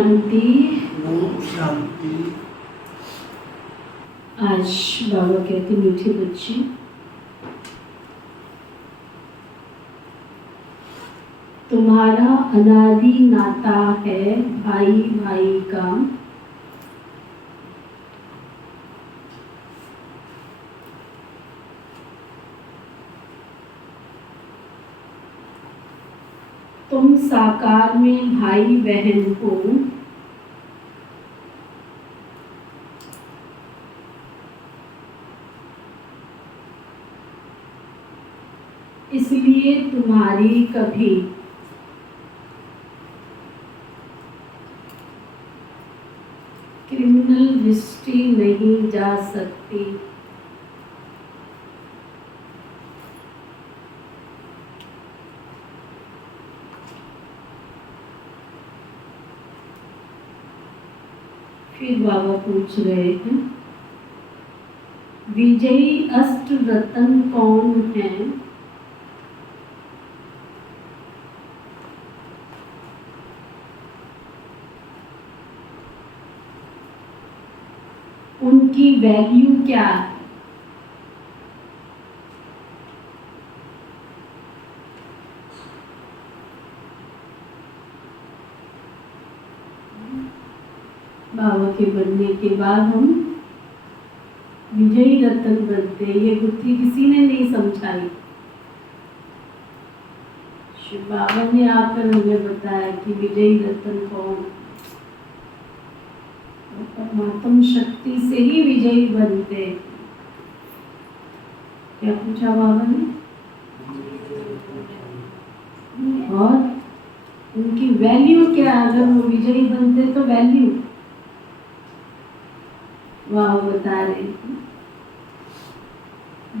शांति। ओम शांति। आज बाबा कहते मीठे बच्चे, तुम्हारा अनादि नाता है भाई भाई का, तुम साकार में भाई बहन हो, इसलिए तुम्हारी कभी क्रिमिनल दृष्टि नहीं जा सकती। फिर बाबा पूछ रहे हैं, विजयी अष्ट रत्न कौन हैं? उनकी वैल्यू क्या है? बाबा के बनने के बाद हम विजयी रत्न बनते हैं। ये बुद्धि किसी ने नहीं समझाई। शिव बाबा ने आकर हमें बताया कि विजयी रत्न कौन। परमात्म शक्ति से ही विजयी बनते। क्या पूछा बाबा ने? और उनकी वैल्यू क्या? अगर वो विजयी बनते तो वैल्यू वह बता रहे हैं,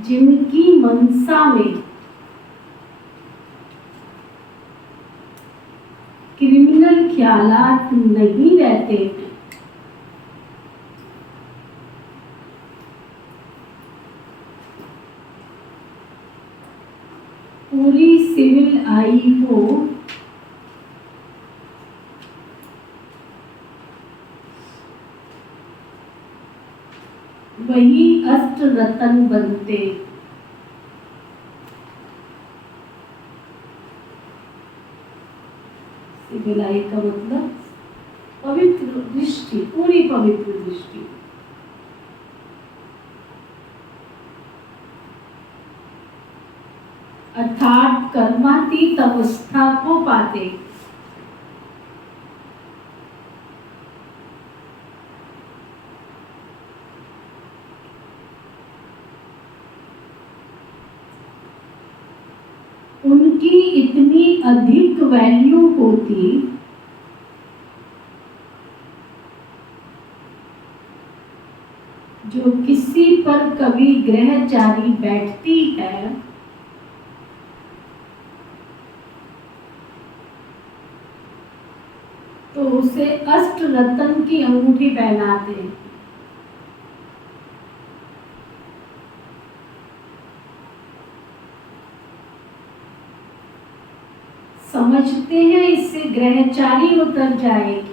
जिनकी मनसा में क्रिमिनल ख्यालात नहीं रहते हैं, पूरी सिविल आई हो, वही अष्ट रत्न बनते। सिविलाई का मतलब पवित्र दृष्टि, पूरी पवित्र दृष्टि। अर्थात कर्मातीत अवस्था को पाते। उनकी इतनी अधिक वैल्यू होती जो किसी पर कभी ग्रहचारी बैठती है तो उसे अष्ट रत्न की अंगूठी पहनाते हैं। समझते हैं इससे ग्रहचारी उतर जाएगी।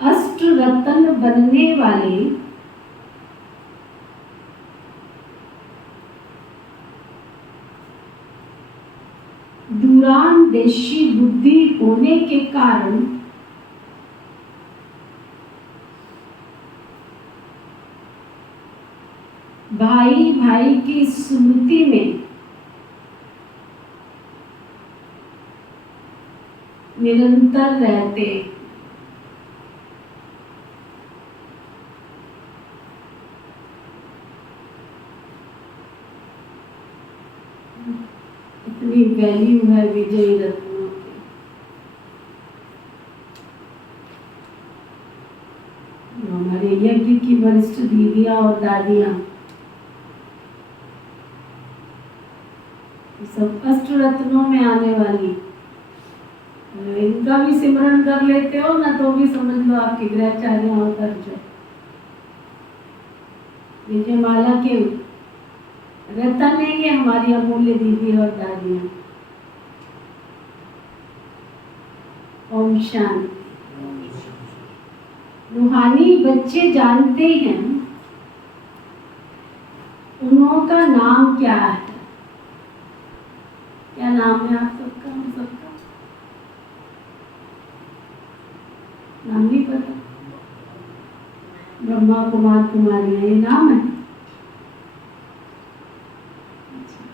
अष्ट रत्न बनने वाले दूरांदेशी बुद्धि होने के कारण भाई भाई की स्मृति में निरंतर रहते। इतनी वैल्यू है विजयी रत्नों की। हमारे यज्ञ की वरिष्ठ दीदियां और दादियां सब अष्ट रत्नों में आने वाली। इनका भी सिमरण कर लेते हो ना तो भी समझ लो आपके ग्रहचार्य होकर जो विजय माला के रतन है ये हमारी अमूल्य दीदी और दादियां। ओम शांति। रूहानी बच्चे जानते हैं उन्हों का नाम क्या है? क्या नाम है आप सबका? हम सबका नाम नहीं पता। ब्रह्मा कुमार कुमारियां ये नाम है।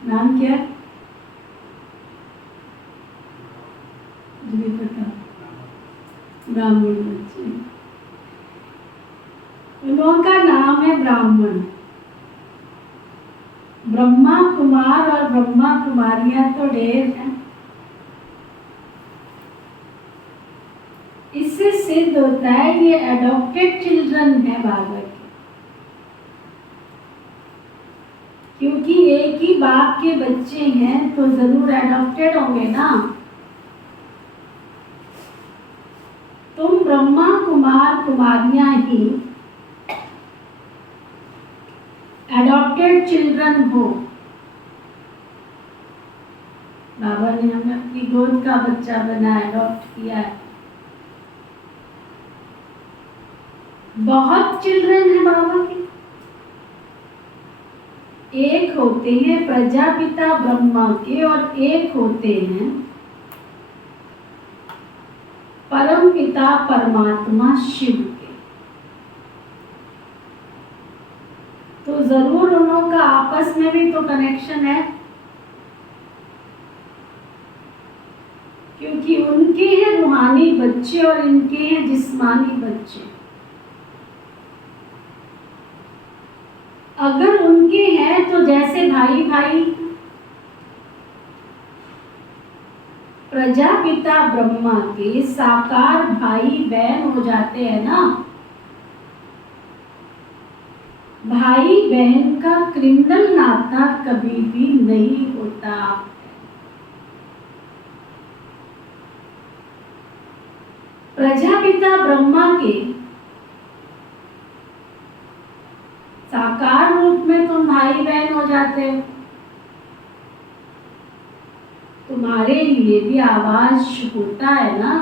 नाम क्या है? मुझे नहीं पता। ब्राह्मण बच्चे, उनका नाम है ब्राह्मण। ब्रह्मा कुमार और ब्रह्मा कुमारियां तो ढेर हैं। इससे सिद्ध होता है ये एडॉप्टेड चिल्ड्रन है बाबा के, क्योंकि एक ही बाप के बच्चे हैं तो जरूर एडॉप्टेड होंगे ना। तुम ब्रह्मा कुमार कुमारियां ही एडॉप्टेड चिल्ड्रन हो। बाबा ने हमें अपनी गोद का बच्चा बनाया, एडॉप्ट किया है। बहुत चिल्ड्रन है बाबा के। एक होते हैं प्रजापिता ब्रह्मा के और एक होते हैं परम पिता परमात्मा शिव के। तो जरूर उन्हों का आपस में भी तो कनेक्शन है, क्योंकि उनके हैं रूहानी बच्चे और इनके हैं जिस्मानी बच्चे। अगर उनके हैं तो जैसे भाई भाई प्रजापिता ब्रह्मा के साकार भाई बहन हो जाते हैं ना। भाई बहन का क्रिमिनल नाता कभी भी नहीं होता। प्रजापिता ब्रह्मा के साकार रूप में तुम भाई बहन हो जाते हो। तुम्हारे लिए भी आवाज होता है ना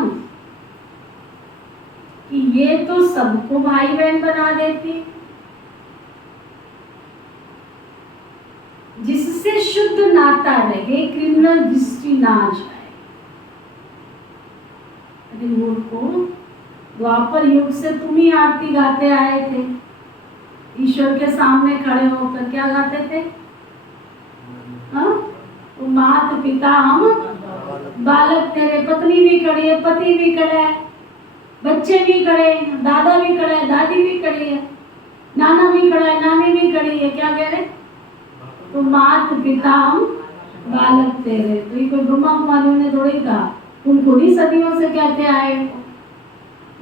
कि ये तो सबको भाई बहन बना देती, जिससे शुद्ध नाता रहे, क्रिमिनल दृष्टि ना जाए। अरे मूर्खो, द्वापर युग से तुम ही आरती गाते आए थे। ईश्वर के सामने खड़े होकर क्या गाते थे? हाँ, मात पिता हम बालक तेरे। पत्नी भी खड़ी है, पति भी खड़ा है, बच्चे भी खड़े हैं, दादा भी खड़ा है, दादी भी खड़ी है, नाना भी खड़ा है, नानी भी खड़ी है। क्या कह रहे? तो मात पिता हम बालक तेरे। तो ये कोई ब्रह्मा कुमारियों ने थोड़ी कहा, तुम खुद ही सदियों से कहते आए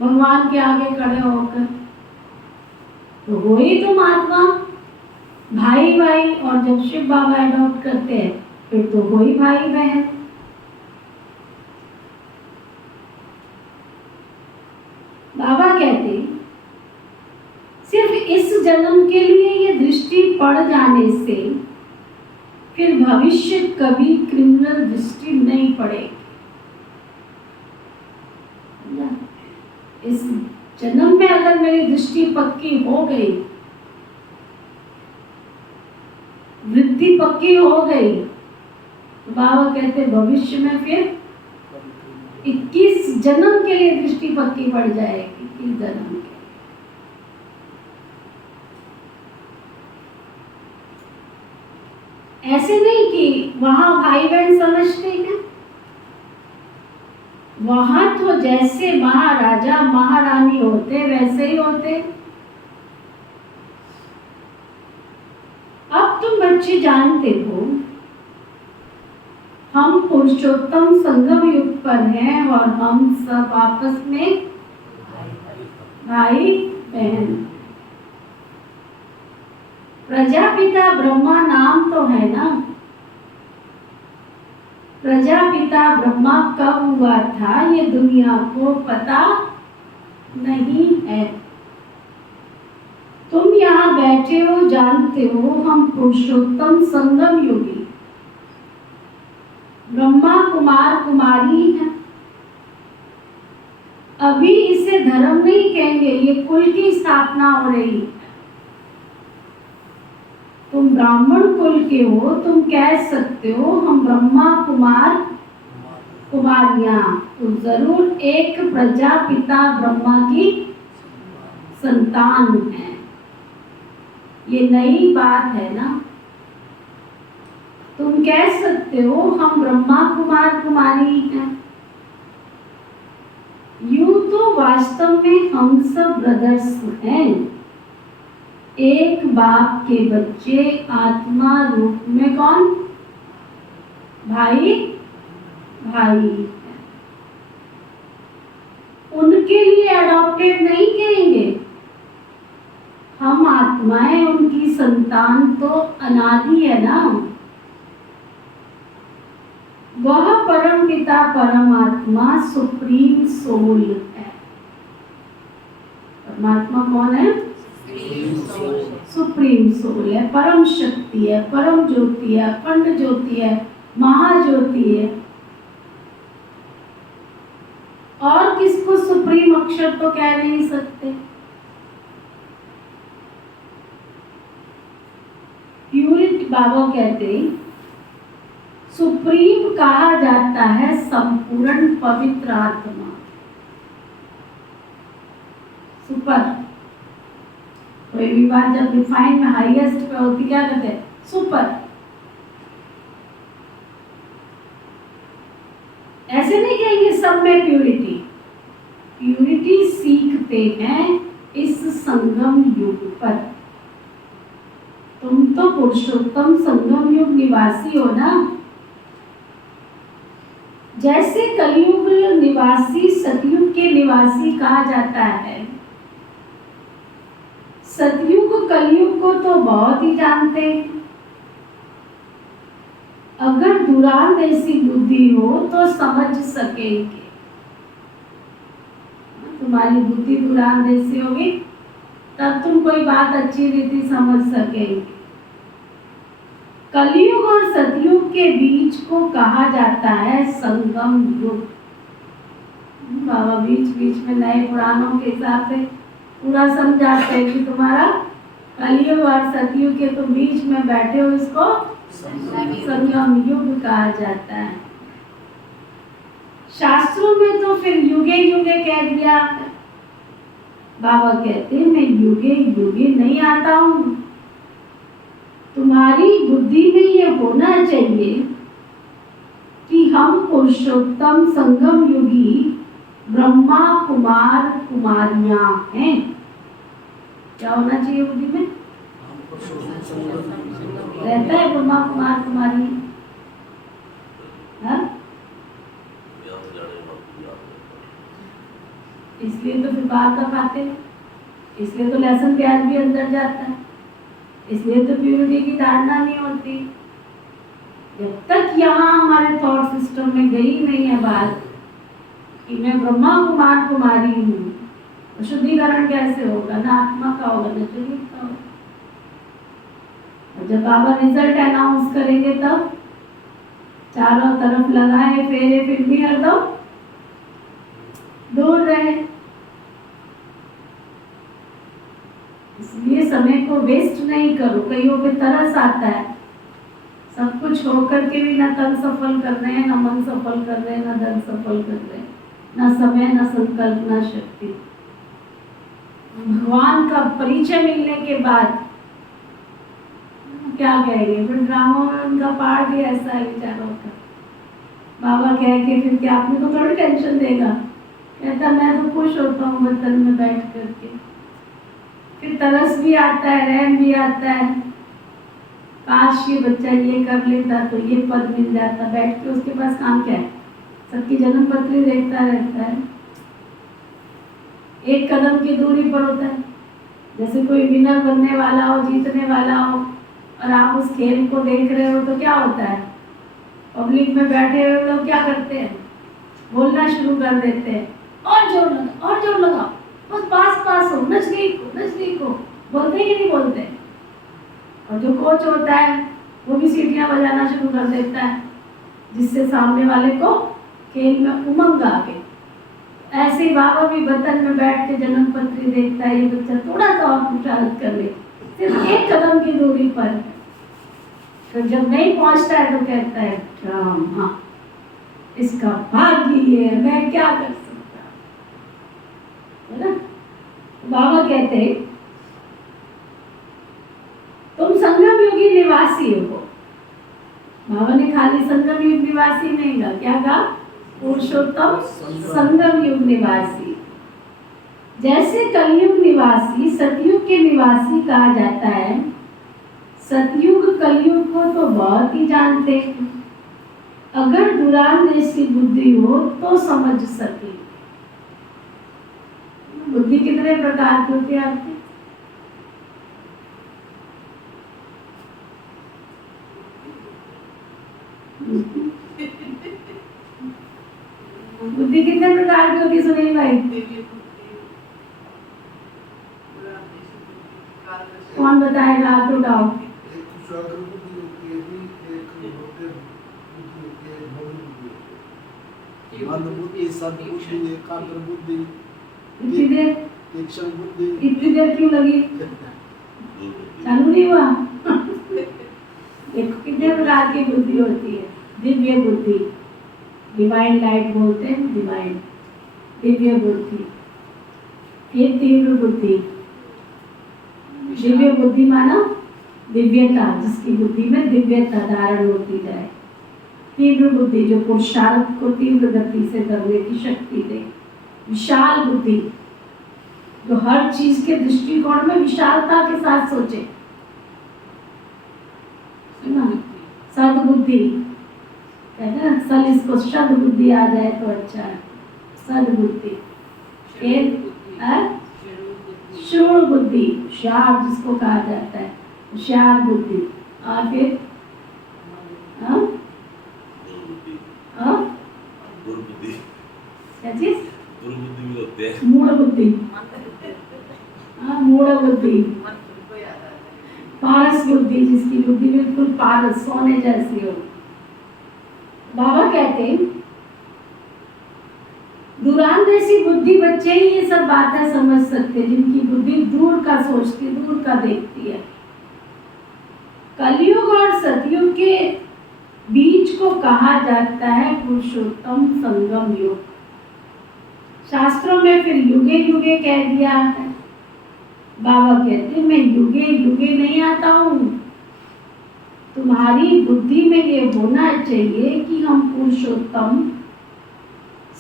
भगवान के आगे खड़े होकर। तो हो ही तुम आत्मा भाई भाई। और जब शिव बाबा एडॉप्ट करते हैं फिर तो हो ही भाई बहन। बाबा कहते सिर्फ इस जन्म के लिए ये दृष्टि पड़ जाने से फिर भविष्य कभी क्रिमिनल दृष्टि नहीं पड़ेगी। इस जन्म में अगर मेरी दृष्टि पक्की हो गई, वृद्धि पक्की हो गई, तो बाबा कहते भविष्य में फिर 21 जन्म के लिए दृष्टि पक्की पड़ जाएगी। 21 जन्म के। ऐसे नहीं कि वहां भाई बहन समझते हैं, वहां तो जैसे महाराजा महारानी होते वैसे ही होते। अब तुम बच्चे जानते हो हम पुरुषोत्तम संगम युग पर हैं और हम सब आपस में भाई बहन। प्रजापिता ब्रह्मा नाम तो है ना, प्रजापिता ब्रह्मा कब हुआ था ये दुनिया को पता नहीं है। तुम यहाँ बैठे हो, जानते हो हम पुरुषोत्तम संगम योगी ब्रह्मा कुमार कुमारी हैं। अभी इसे धर्म नहीं कहेंगे, ये कुल की स्थापना हो रही है। तुम ब्राह्मण कुल के हो, तुम कह सकते हो हम ब्रह्मा कुमार कुमारियां, तो जरूर एक प्रजापिता ब्रह्मा की संतान है। ये नई बात है ना। तुम कह सकते हो हम ब्रह्मा कुमार कुमारी हैं। यूं तो वास्तव में हम सब ब्रदर्स हैं, एक बाप के बच्चे, आत्मा रूप में कौन? भाई भाई है। उनके लिए अडॉप्टेड नहीं कहेंगे, हम आत्माएं उनकी संतान तो अनादि है ना। वह परम पिता परमात्मा सुप्रीम सोल है। परमात्मा कौन है? सुप्रीम सोल है, परम शक्ति है, परम ज्योति है, अखंड ज्योति है, महाज्योति है। और किसको सुप्रीम अक्षर तो कह नहीं सकते। प्यूरिटी बाबा कहते हैं सुप्रीम कहा जाता है संपूर्ण पवित्र आत्मा। सुपर कोई भी बात जब डिफाइन में हाईएस्ट पे होती क्या कहते हैं? सुपर। ऐसे नहीं कहेंगे सब में प्यूरिटी। प्यूरिटी सीखते हैं इस संगम युग पर। तुम तो पुरुषोत्तम संगम युग निवासी हो ना। जैसे कलयुग निवासी सतयुग के निवासी कहा जाता है, सतयुग कलयुग को तो बहुत ही जानते हैं। अगर दूरांदेशी बुद्धि हो तो समझ सकेंगे। तुम्हारी बुद्धि दूरांदेशी होगी तब तुम कोई बात अच्छी रीति समझ सकेंगे। कलयुग और सतयुग के बीच को कहा जाता है संगम युग। बाबा बीच बीच में नए पुराणों के हिसाब से पूरा समझाते हैं कि तुम्हारा कलयुग और सतयुग के तुम बीच में बैठे हो, इसको संगम युग कहा जाता है। शास्त्रों में तो फिर युगे युगे कह दिया। बाबा कहते हैं मैं युगे युगे नहीं आता हूँ। तुम्हारी बुद्धि में ये होना चाहिए कि हम पुरुषोत्तम संगम युगी ब्रह्मा कुमार कुमारियां हैं। क्या होना चाहिए बुद्धि में? रहता है ब्रह्मा कुमार कुमारी। इसलिए तो फिर बात कर पाते हैं, इसलिए तो लेसन प्यार भी अंदर जाता है, इसलिए तो प्यूरिटी की धारणा नहीं होती। जब तक यहाँ हमारे थॉट सिस्टम में गई नहीं है बात कि मैं ब्रह्मा कुमार कुमारी हूँ, तो शुद्धिकरण कैसे होगा? ना आत्मा का होगा ना शरीर का होगा। और जब बाबा रिजल्ट अनाउंस करेंगे तब चारों तरफ लगाए फेरे, फिर भी हरदम दूर रहे। इसलिए समय को वेस्ट नहीं करो। कईयों पे तरस आता है, सब कुछ होकर के भी ना तन सफल कर रहे हैं, ना मन सफल कर रहे हैं, ना धन सफल कर रहे हैं, ना समय, ना संकल्प, ना शक्ति। भगवान का परिचय मिलने के बाद क्या कहेंगे? फिर ड्रामा में उनका पार्ट ही ऐसा है विचारों का। बाबा कह के फिर क्या अपने को थोड़ी टेंशन देगा? कहता मैं तो खुश होता हूँ वतन में बैठ करके। फिर तरस भी आता है, रहम भी आता है, काश ये बच्चा ये कर लेता तो ये पद मिल जाता। बैठ के उसके पास काम क्या है? सबकी जन्म पत्री देखता रहता है, एक कदम की दूरी पर होता है। जैसे कोई विनर बनने वाला हो, जीतने वाला हो, और आप उस खेल को देख रहे हो तो क्या होता है? पब्लिक में बैठे हुए लोग क्या करते हैं, बोलना शुरू कर देते हैं, और जोर लगा, और जोर लगा, बस पास पास हो, नजदीक हो, बोलते ही नहीं बोलते। और जो कोच होता है वो भी सीटियां बजाना शुरू कर देता है, जिससे सामने वाले को खेल में उमंग आ गई। ऐसे ही बाबा भी बतन में बैठ के जन्म पत्री देखता है, ये बच्चा थोड़ा सा और पुरुषार्थ कर ले, सिर्फ एक कदम की दूरी पर है। तो जब नहीं पहुंचता है तो कहता है ड्रामा, इसका भाग्य ये है, मैं क्या कर सकता, है ना। बाबा कहते हैं तुम संगम युगी निवासी हो। बाबा ने खाली संगम युग निवासी नहीं कहा, क्या कहा, पुरुषोत्तम संगम युग निवासी। जैसे कलयुग निवासी सतयुग के निवासी कहा जाता है, सतयुग कलयुग को तो बहुत ही जानते हैं, अगर दूरांदेश की बुद्धि हो तो समझ सके। बुद्धि कितने प्रकार की होती है आपकी, बुद्धि कितने प्रकार की होती है सुनील भाई, कौन बताएगा, हाथ उठाओ। इतनी देर क्यों लगी, चालू नहीं हुआ। देखो कितने प्रकार की बुद्धि होती है। दिव्य बुद्धि, डिवाइन लाइट बोलते हैं, डिवाइन दिव्य बुद्धि। फिर तीव्र बुद्धि, दिव्य बुद्धि माना दिव्यता, जिसकी बुद्धि में दिव्यता धारण होती जाए। तीव्र बुद्धि जो पुरुषार्थ को तीव्र गति से करने की शक्ति दे। विशाल बुद्धि जो हर चीज के दृष्टिकोण में विशालता के साथ सोचे। सद्बुद्धि कहते हैं, सल इसको सद्बुद्धि आ जाए तो अच्छा है, सद्बुद्धि। श्रोण बुद्धि, होशियार जिसको कहा जाता है, होशियार बुद्धि। और फिर क्या चीज, मूढ़ बुद्धि, मूढ़ बुद्धि। पारस बुद्धि, जिसकी बुद्धि बिल्कुल पारस सोने जैसी हो। बाबा कहते हैं दूरांदेशी बुद्धि बच्चे ही ये सब बातें समझ सकते, जिनकी बुद्धि दूर का सोचती, दूर का देखती है। कलयुग और सतयुग के बीच को कहा जाता है पुरुषोत्तम संगम युग। शास्त्रों में फिर युगे युगे कह दिया है। बाबा कहते मैं युगे युगे नहीं आता हूँ, तुम्हारी बुद्धि में ये होना चाहिए कि हम पुरुषोत्तम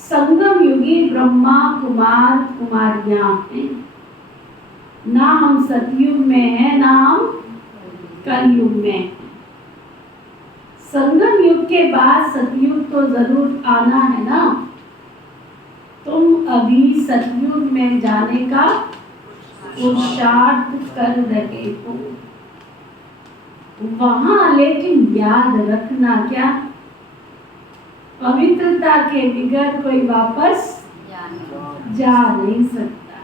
संगम युगी ब्रह्मा कुमार कुमारियां हैं। ना हम सतयुग में हैं, ना हम कलयुग में हैं। संगम युग के बाद सतयुग तो जरूर आना है ना। तुम अभी सतयुग में जाने का पुरुषार्थ कर रहे हो वहां, लेकिन याद रखना क्या, पवित्रता के बगैर कोई वापस जा नहीं सकता।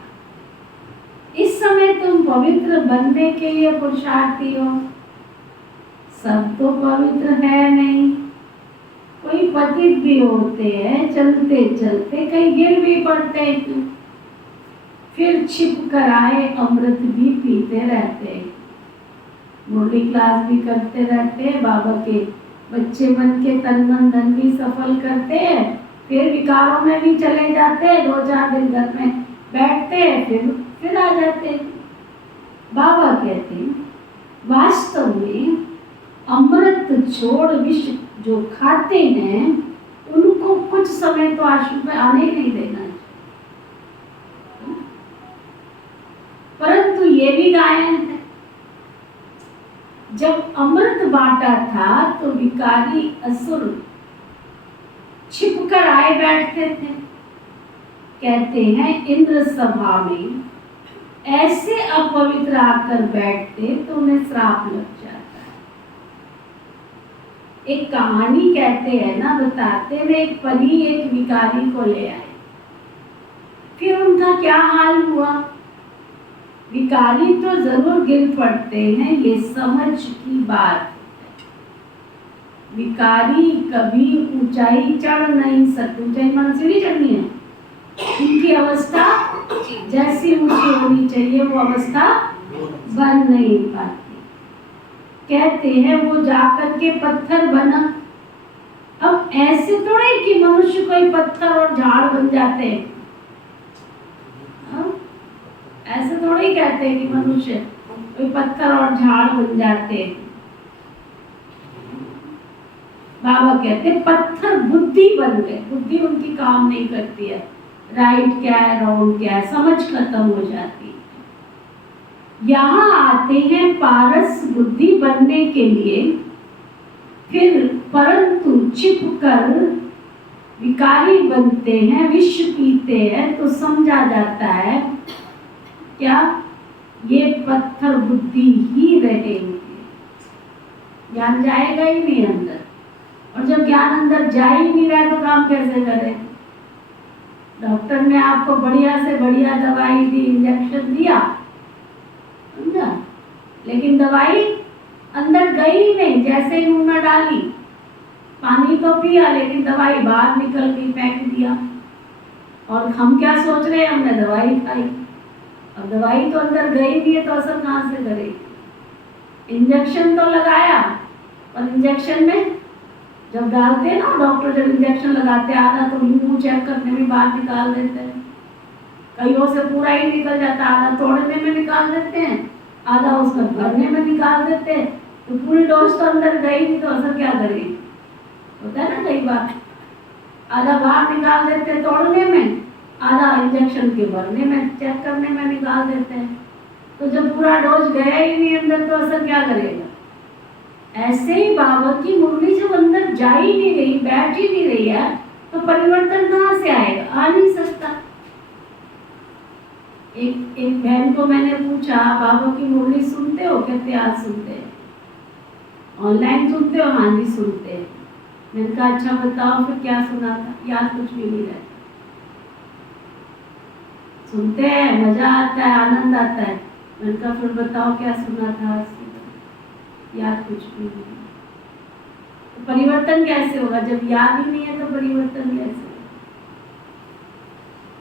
इस समय तुम पवित्र बनने के लिए पुरुषार्थी हो। सब तो पवित्र है नहीं, कोई पतित भी होते हैं, चलते चलते कहीं गिर भी पड़ते हैं, फिर छिप कर आए अमृत भी पीते रहते हैं, मुरली क्लास भी करते रहते हैं, बाबा के बच्चे बन के तन मन धन भी सफल करते हैं, फिर विकारों में भी चले जाते हैं, 2-4 दिन घर में बैठते हैं, फिर आ जाते हैं। बाबा कहते हैं वास्तव में अमृत छोड़ विष जो खाते हैं उनको कुछ समय तो आश्रम में आने नहीं देना चाहिए, परंतु ये भी गायन है। जब अमृत बांटा था तो विकारी असुर छिपकर आए बैठते थे। कहते हैं इंद्र सभा में ऐसे अपवित्र आकर बैठते तो उन्हें श्राप लग जाता है। एक कहानी कहते हैं ना, बताते हैं, एक परी एक भिखारी को ले आए। फिर उनका क्या हाल हुआ। भिखारी तो जरूर गिर पड़ते हैं, ये समझ की बात। भिखारी कभी ऊंचाई चढ़ नहीं सकते, ऊंचाई मान सीढ़ी चढ़नी है, उनकी अवस्था जैसी ऊंची होनी चाहिए वो अवस्था बन नहीं पाती। कहते हैं वो जाकर के पत्थर बना। अब ऐसे थोड़े कि मनुष्य कोई पत्थर और झाड़ बन जाते हैं, ऐसे थोड़े कहते हैं कि मनुष्य कोई पत्थर और झाड़ बन जाते हैं। बाबा कहते पत्थर बुद्धि बन गए, बुद्धि उनकी काम नहीं करती है, राइट क्या है रॉन्ग क्या है समझ खत्म हो जाती है। यहाँ आते हैं पारस बुद्धि बनने के लिए, फिर परंतु छिप कर विकारी बनते हैं, विष पीते हैं, तो समझा जाता है क्या ये पत्थर बुद्धि ही रहेंगे, ज्ञान जाएगा ही नहीं अंदर। और जब ज्ञान अंदर जा ही नहीं रहा तो काम कैसे करे। डॉक्टर ने आपको बढ़िया से बढ़िया दवाई दी, इंजेक्शन दिया, समझा, लेकिन दवाई अंदर गई ही नहीं। जैसे ही मुंह में डाली, पानी तो पिया लेकिन दवाई बाहर निकल गई, फेंक दिया। और हम क्या सोच रहे हैं, हमने दवाई खाई। अब दवाई तो अंदर गई नहीं है तो असर कहाँ से करेगी। इंजेक्शन तो लगाया, और इंजेक्शन में जब डालते हैं ना डॉक्टर, जब इंजेक्शन लगाते हैं आधा तो मुंह चेक करने में बाहर निकाल देते हैं, कईयों से पूरा ही निकल जाता है, आधा तोड़ने में निकाल देते हैं, आधा उसका भरने में निकाल देते हैं। तो पूरी डोज तो अंदर गई नहीं तो असर क्या करेगी। होता है ना कई बार, आधा बाहर निकाल देते हैं तोड़ने में, आधा इंजेक्शन के भरने में चेक करने में निकाल देते हैं। तो जब पूरा डोज गया ही नहीं अंदर तो असर क्या करेगा। ऐसे ही बाबा की मुरली जब अंदर जा ही नहीं रही, बैठ ही नहीं रही है, तो परिवर्तन कहाँ से आएगा, आ नहीं सकता। एक बहन को मैंने पूछा, बाबा की मुरली सुनते हो? कहते आज सुनते हैं। ऑनलाइन सुनते हो? हाँ जी सुनते हैं। मैंने कहा अच्छा बताओ फिर क्या सुना था। याद कुछ भी नहीं रहता। सुनते हैं, मजा आता है, आनंद आता है। मैंने कहा फिर बताओ क्या सुना था। याद कुछ भी नहीं। तो परिवर्तन कैसे होगा जब याद ही नहीं है, तो परिवर्तन कैसे होगा।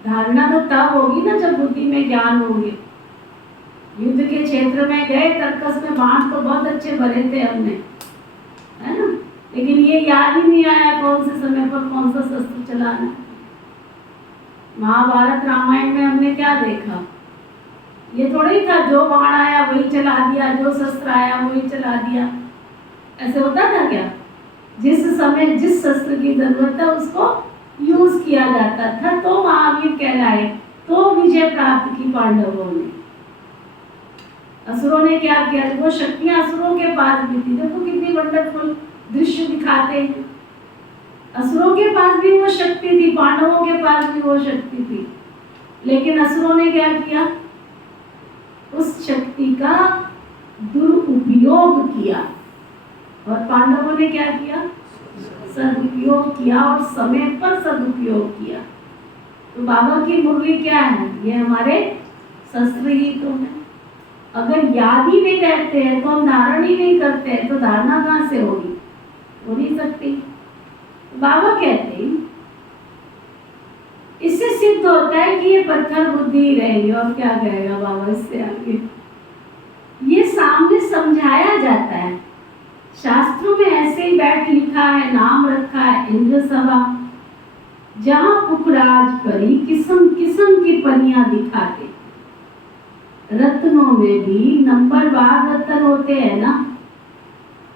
धारणा तो तब होगी ना जब बुद्धि में ज्ञान होंगे। युद्ध के क्षेत्र में गए, तर्कस में बाण तो बहुत अच्छे भरे थे हमने, है ना, लेकिन ये याद ही नहीं आया कौन से समय पर कौन सा शस्त्र चलाना। महाभारत रामायण में हमने क्या देखा, ये थोड़ी था जो बाण आया वही चला दिया, जो शस्त्र आया वही चला दिया। ऐसे होता था क्या? जिस समय जिस शस्त्र की जरूरत है उसको यूज किया जाता था, तो महावीर कहलाए, तो विजय प्राप्त की पांडवों ने। असुरों ने क्या किया, वो शक्तियां असुरों के पास भी थी। देखो कितनी वंडरफुल दृश्य दिखाते हैं। असुरों के पास भी वो शक्ति थी, पांडवों के पास भी वो शक्ति थी, लेकिन असुरों ने क्या किया, उस शक्ति का दुरुपयोग किया, और पांडवों ने क्या किया, सदुपयोग किया, और समय पर सदुपयोग किया। तो बाबा की मुरली क्या है, ये हमारे शस्त्र ही तो है। अगर याद ही नहीं रहते हैं तो हम धारण ही नहीं करते हैं, तो धारणा कहाँ से होगी, हो नहीं सकती। तो बाबा कहते हैं इससे सिद्ध होता है कि ये पत्थर बुद्धि ही रहेंगे। और क्या कहेगा बाबा इससे आगे, ये सामने समझाया जाता है। शास्त्रों में ऐसे ही बैठ लिखा है, नाम रखा है इंद्र सभा, जहां पुखराज परी किस्म किस्म की परियां दिखाते। रत्नों में भी नंबरवार रत्न होते हैं ना,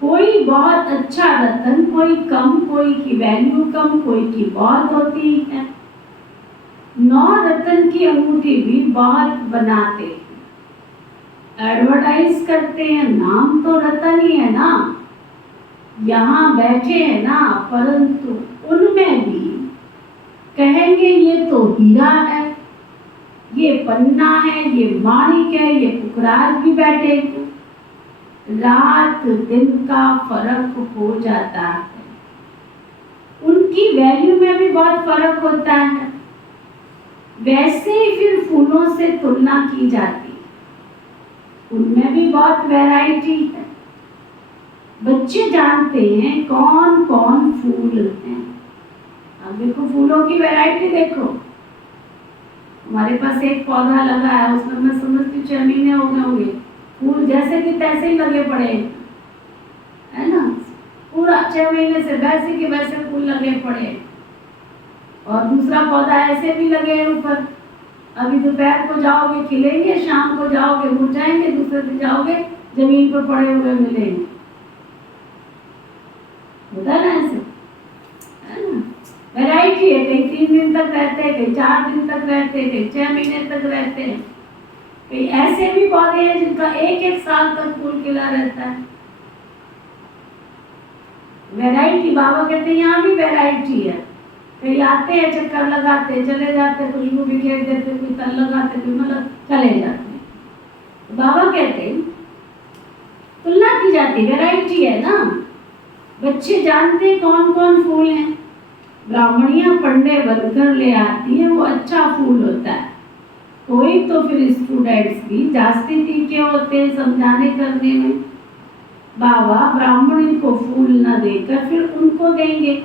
कोई बहुत अच्छा रत्न, कोई कम, कोई की वैल्यू कम, कोई की बहुत होती है। 9 रत्न की अंगूठी भी बहुत बनाते, एडवर्टाइज करते हैं, नाम तो रत्न ही है ना, यहाँ बैठे हैं ना, परंतु उनमें भी कहेंगे ये तो हीरा है, ये पन्ना है, ये माणिक है, ये पुखराज भी बैठे। रात दिन का फर्क हो जाता है। उनकी वैल्यू में भी बहुत फर्क होता है। वैसे ही फिर फूलों से तुलना की जाती है, उनमें भी बहुत वैरायटी है। बच्चे जानते हैं कौन कौन फूल हैं। अब देखो फूलों की वैरायटी देखो। हमारे पास एक पौधा लगा है, उसमें मैं समझती हूँ 6 महीने हो गए होंगे, फूल जैसे कि तैसे ही लगे पड़े है ना। पूरा 6 महीने से वैसे के वैसे फूल लगे पड़े। और दूसरा पौधा ऐसे भी लगे हैं ऊपर। अभी दोपहर को जाओगे खिलेंगे, शाम को जाओगे मुरझाएंगे, दूसरे दिन जाओगे जमीन पर पड़े हुए मिलेंगे। होता है ना ऐसे, है ना। वैरायटी है, कहीं 3 दिन तक रहते हैं, कहीं 4 दिन तक रहते हैं, कहीं 6 महीने तक रहते हैं। कहीं ऐसे भी पौधे हैं जिनका 1-1 साल तक फूल खिला रहता है। वैरायटी, बाबा कहते हैं यहाँ भी वैरायटी है। कहीं आते हैं, चक्कर लगाते हैं, चले जाते हैं, खुशबू बिखेर देते, कोई तल लगाते, कोई मतलब चले जाते हैं। तो बाबा कहते हैं तुलना की जाती, वैरायटी है ना। बच्चे जानते हैं कौन कौन फूल हैं। ब्राह्मणियां पंडे बनकर ले आती है, वो अच्छा फूल होता है। कोई तो फिर स्टूडेंट्स भी जास्ती तीखे होते हैं समझाने करने में। बाबा ब्राह्मणी को फूल न देकर फिर उनको देंगे।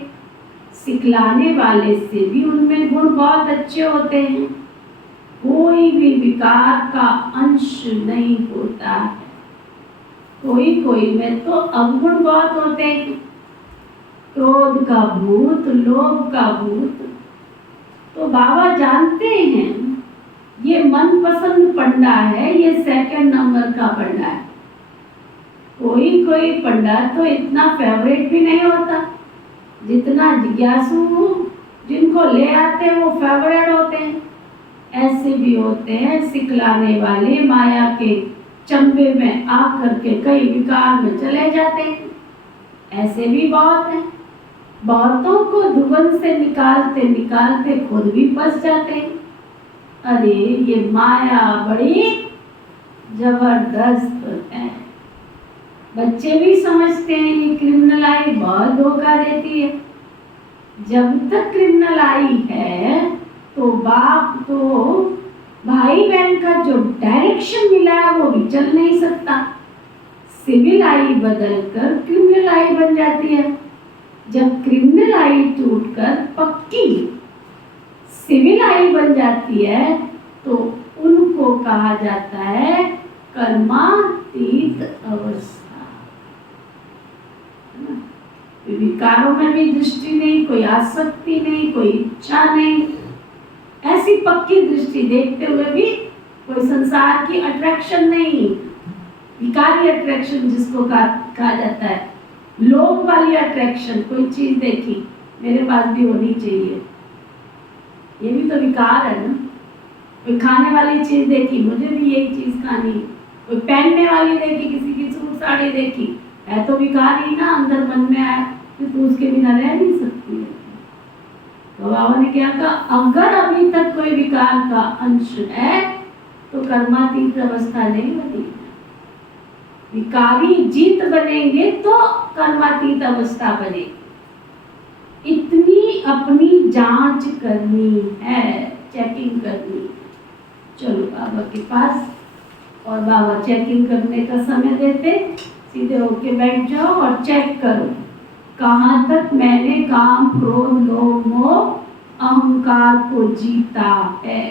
सिखलाने वाले से भी उनमें गुण बहुत अच्छे होते हैं। कोई भी विकार का अंश नहीं होता है। कोई कोई में तो अवगुण बहुत होते हैं, क्रोध का भूत, लोभ का भूत। तो बाबा जानते हैं ये मनपसंद पंडा है, ये 2nd नंबर का पंडा है। कोई कोई पंडा तो इतना फेवरेट भी नहीं होता जितना जिज्ञासु जिनको ले आते हैं वो फेवरेट होते हैं। ऐसे भी होते हैं सिखलाने वाले, माया के चंबे में आकर के कई विकार में चले जाते हैं। ऐसे भी बहुत हैं। बहुतों को धुवन से निकालते निकालते खुद भी फंस जाते हैं। अरे ये माया बड़ी जबरदस्त है। बच्चे भी समझते हैं ये क्रिमिनल आई बहुत धोखा देती है। जब तक क्रिमिनल आई है तो बाप को भाई बहन का जो डायरेक्शन मिला है वो भी चल नहीं सकता। सिविल आई बदलकर क्रिमिनल आई बन जाती है। जब क्रिमिनल आई टूटकर पक्की सिविल आई बन जाती है तो उनको कहा जाता है कर्मातीत अवस्था। विकारों में भी दृष्टि नहीं, कोई आसक्ति नहीं, कोई इच्छा नहीं। ऐसी पक्की दृष्टि देखते हुए भी कोई संसार की अट्रैक्शन नहीं। विकारी अट्रैक्शन जिसको कहा जाता है, लोभ वाली अट्रैक्शन। कोई चीज देखी मेरे पास भी होनी चाहिए, ये भी तो विकार है ना। कोई खाने वाली चीज देखी, मुझे भी यही चीज खानी। कोई पहनने वाली देखी, किसी की सूट साड़ी देखी, है तो विकार ही ना। अंदर मन में आया कि तू उसके बिना रह नहीं सकती है। तो बाबा ने क्या कहा, अगर अभी तक कोई विकार का अंश है तो कर्मातीत अवस्था नहीं बनी। विकारी जीत बनेंगे तो कर्मातीत अवस्था बनेगी। इतनी अपनी जांच करनी है, चेकिंग करनी है। चलो बाबा के पास, और बाबा चेकिंग करने का समय देते। सीधे होके बैठ जाओ और चेक करो कहाँ तक मैंने काम, क्रोध, लोभ, मोह, अहंकार को जीता है।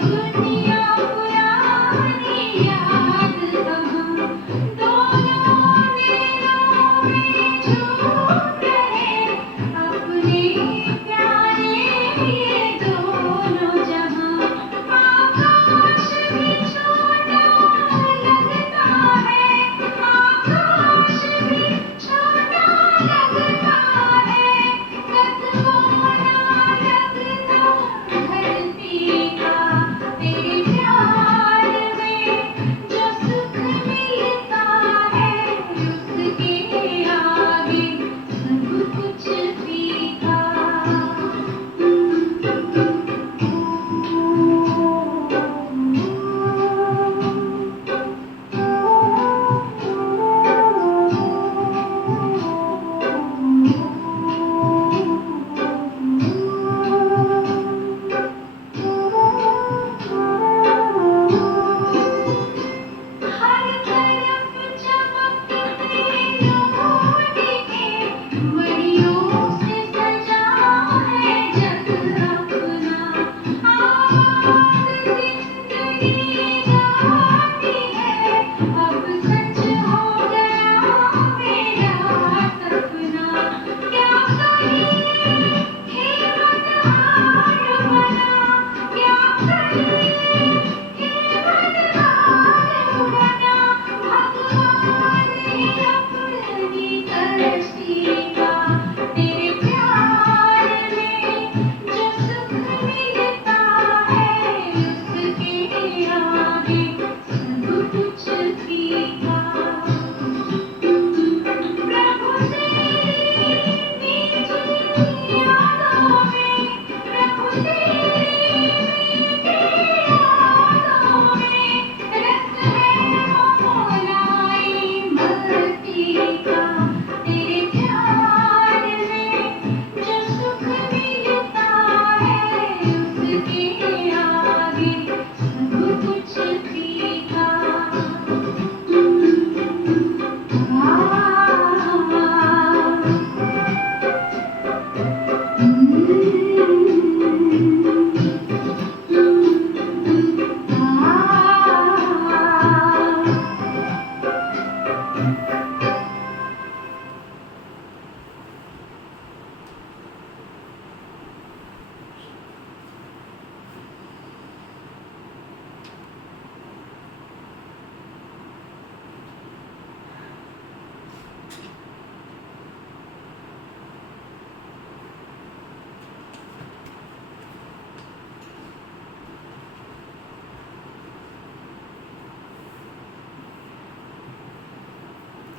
दुनिया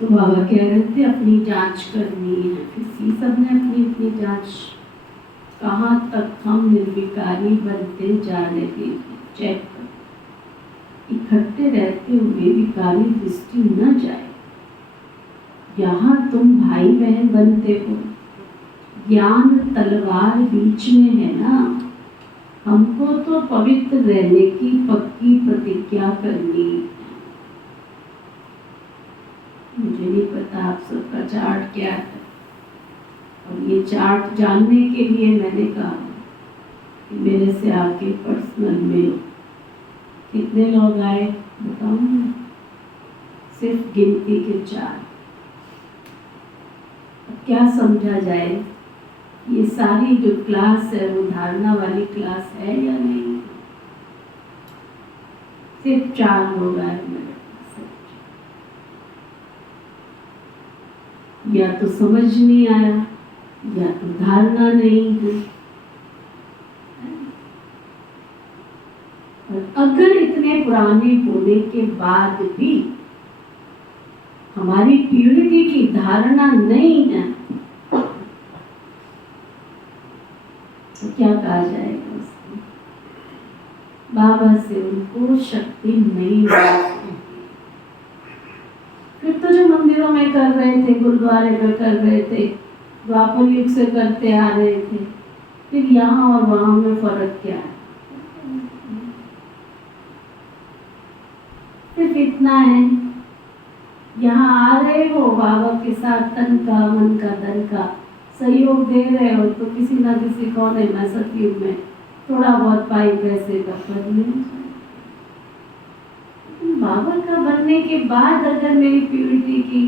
तो बाबा कह रहे थे अपनी जांच करनी है। फिर सबने अपनी अपनी जांच, कहाँ तक हम निर्विकारी बनते जा रहे हैं चेक कर। इकट्ठे रहते हुए विकारी दृष्टि न जाए। यहाँ तुम भाई बहन बनते हो, ज्ञान तलवार बीच में है ना। हमको तो पवित्र रहने की पक्की प्रतिज्ञा करनी है। मुझे नहीं पता आप सबका चार्ट क्या है, और ये चार्ट जानने के लिए मैंने कहा कि मेरे से आके पर्सनल मिलो। कितने लोग आए बताओ ना, सिर्फ गिनती के 4। अब क्या समझा जाए, ये सारी जो क्लास है वो धारणा वाली क्लास है या नहीं? सिर्फ 4 लोग आए मेरे पास। या तो समझ नहीं आया, या तो धारणा नहीं है। और अगर इतने पुराने होने के बाद भी हमारी प्यूरिटी की धारणा नहीं है तो क्या कहा जाएगा उसको? बाबा से उनको शक्ति नहीं मिली। फिर तो जो मंदिरों में कर रहे थे, गुरुद्वारे में कर रहे थे, द्वापर युग से करते आ रहे थे, फिर यहाँ और वहाँ में फर्क क्या है? सिर्फ इतना है, यहाँ आ रहे हो बाबा के साथ तन का मन का धन का सहयोग दे रहे हो, तो किसी ना किसी कोने में सतयुग में थोड़ा बहुत पाई पैसे का फल मिल जाए। बाबा का बनने के बाद अगर मेरी प्यूरिटी की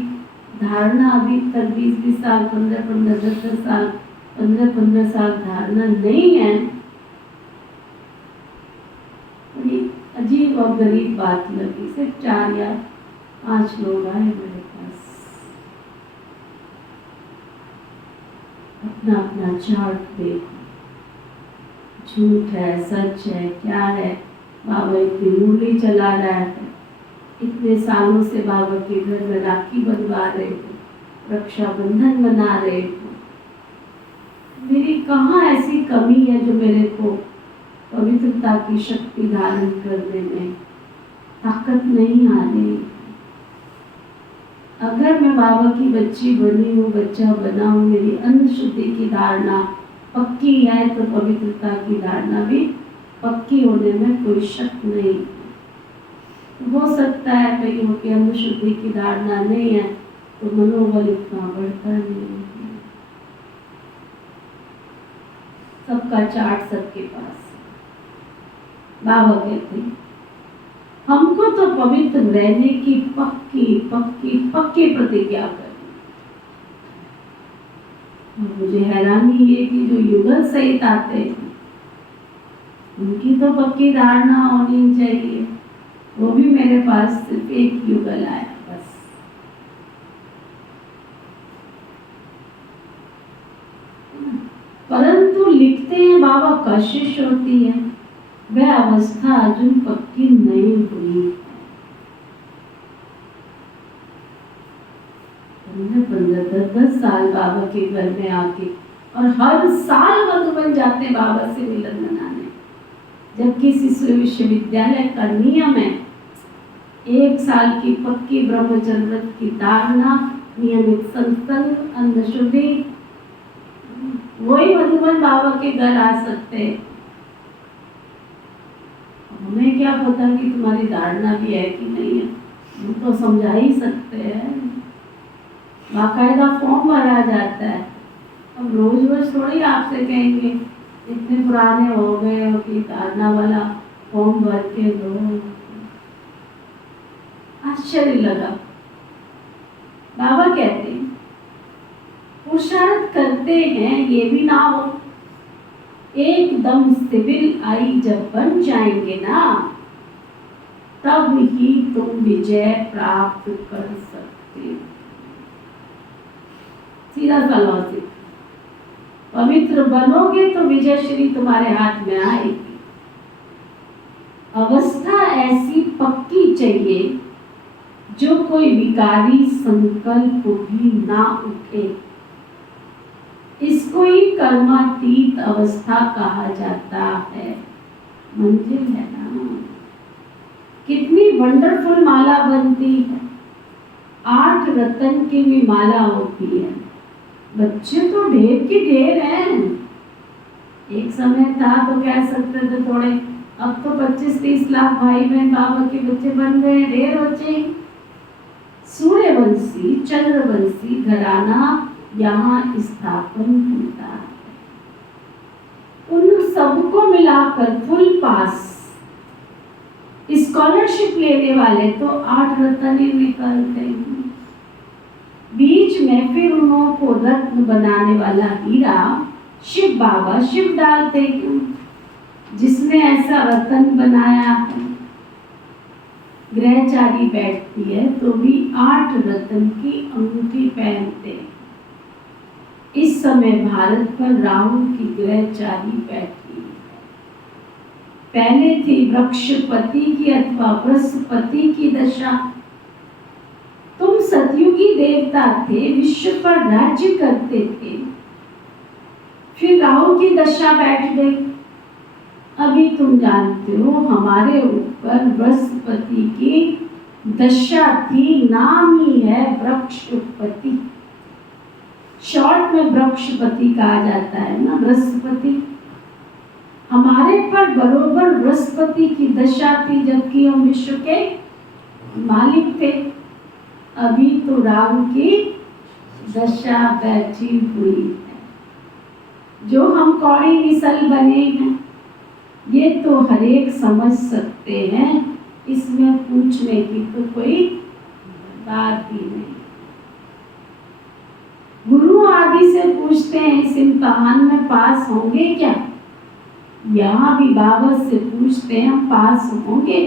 धारणा अभी तक 20-20 साल, 15-15, 10-10 साल, 15-15 साल धारणा नहीं है, बड़ी अजीब और गरीब बात लगी। सिर्फ 4 या 5 लोग आए मेरे पास, अपना अपना चार्ट देखो, झूठ है सच है क्या है। बाबा इतनी मुरली चला रहा है, इतने सालों से बाबा के घर में राखी बंधवा रहे हो, रक्षाबंधन मना रहे हो। मेरी कहाँ ऐसी कमी है जो मेरे को पवित्रता की शक्ति धारण करने में ताकत नहीं आ रही? अगर मैं बाबा की बच्ची बनी हूँ, बच्चा बना हूँ, मेरी अन्न शुद्धि की धारणा पक्की है, तो पवित्रता की धारणा भी पक्की होने में कोई शक नहीं। हो सकता है कईयों की अन्न शुद्धि की धारणा नहीं है तो मनोबल इतना बढ़ता नहीं है। सबका चार्ट सबके पास। बाबा कहते हैं हमको तो पवित्र रहने की पक्की पक्की पक्की प्रतिज्ञा करनी। मुझे हैरानी ये कि जो युगल सहित आते हैं उनकी तो पक्की धारणा होनी चाहिए। वो भी मेरे पास सिर्फ एक युगल आया बस। परंतु लिखते हैं बाबा कशिश होती है, वह अवस्था अर्जुन पक्की नहीं हुई। 15-10 साल बाबा के घर में आके और हर साल मधुबन जाते बाबा से मिलन मनाने, जबकि शिशु विश्वविद्यालय का नियम है 1 साल की पक्की ब्रह्मचर्य की धारणा, नियमित सत्संग, अन्न शुद्धि, वही मधुबन बाबा के घर आ सकते हैं। हमें क्या पता कि तुम्हारी धारणा भी है कि नहीं है, हम तो समझा ही सकते हैं। बाकायदा फॉर्म भरा जाता है। अब रोज रोज थोड़ी आपसे कहेंगे इतने पुराने हो गए हो कि धारणा वाला फॉर्म भर के दो। आश्चर्य लगा। बाबा कहते हैं पुरुषार्थ करते हैं ये भी ना हो, एकदम सिविल आई जब बन जाएंगे ना, तब ही तुम विजय प्राप्त कर सकते हो। सीधा सा लॉजिक। पवित्र बनोगे तो विजय श्री तुम्हारे हाथ में आएगी। अवस्था ऐसी पक्की चाहिए जो कोई विकारी संकल्प भी ना उठे, इसको ही कर्मातीत अवस्था कहा जाता है। मंजिल है ना। कितनी वंडरफुल माला बनती है। 8 रतन की भी माला होती है। बच्चे तो ढेर की ढेर हैं। एक समय था तो कह सकते थे थोड़े, अब तो 25-30 लाख भाई बहन बाबा के बच्चे बन गए, ढेर बच्चे। सूर्यवंशी चंद्रवंशी घराना यहाँ स्थापन होता है। उन सबको मिलाकर फुल पास स्कॉलरशिप लेने वाले तो 8 रत्न ही निकलते हैं। बीच में फिर उनको रत्न बनाने वाला हीरा शिव बाबा शिव डालते क्यों? जिसने ऐसा रत्न बनाया है। ग्रहचारी बैठती है तो भी 8 रत्न की अंगूठी पहनते हैं। इस समय भारत पर राहु की ग्रहचारी बैठी है। पहले थी वृक्षपति की अथवा बृहस्पति की दशा। तुम सतयुगी देवता थे, विश्व पर राज्य करते थे। फिर राहु की दशा बैठ गई। अभी तुम जानते हो हमारे ऊपर बृहस्पति की दशा थी, नाम ही है वृक्षपति। शॉर्ट में वृक्षपति कहा जाता है ना, बृहस्पति। हमारे पर बरोबर बृहस्पति की दशा थी, जबकि हम विश्व के मालिक थे। अभी तो राहु की दशा बैठी हुई है। जो हम कौड़ी मिसल बने हैं, ये तो हर एक समझ सकते हैं। इसमें पूछने की तो कोई बात ही नहीं। गुरु आदि से पूछते हैं इस इम्तिहान में पास होंगे क्या? यहाँ भी बाबा से पूछते हैं हम पास होंगे?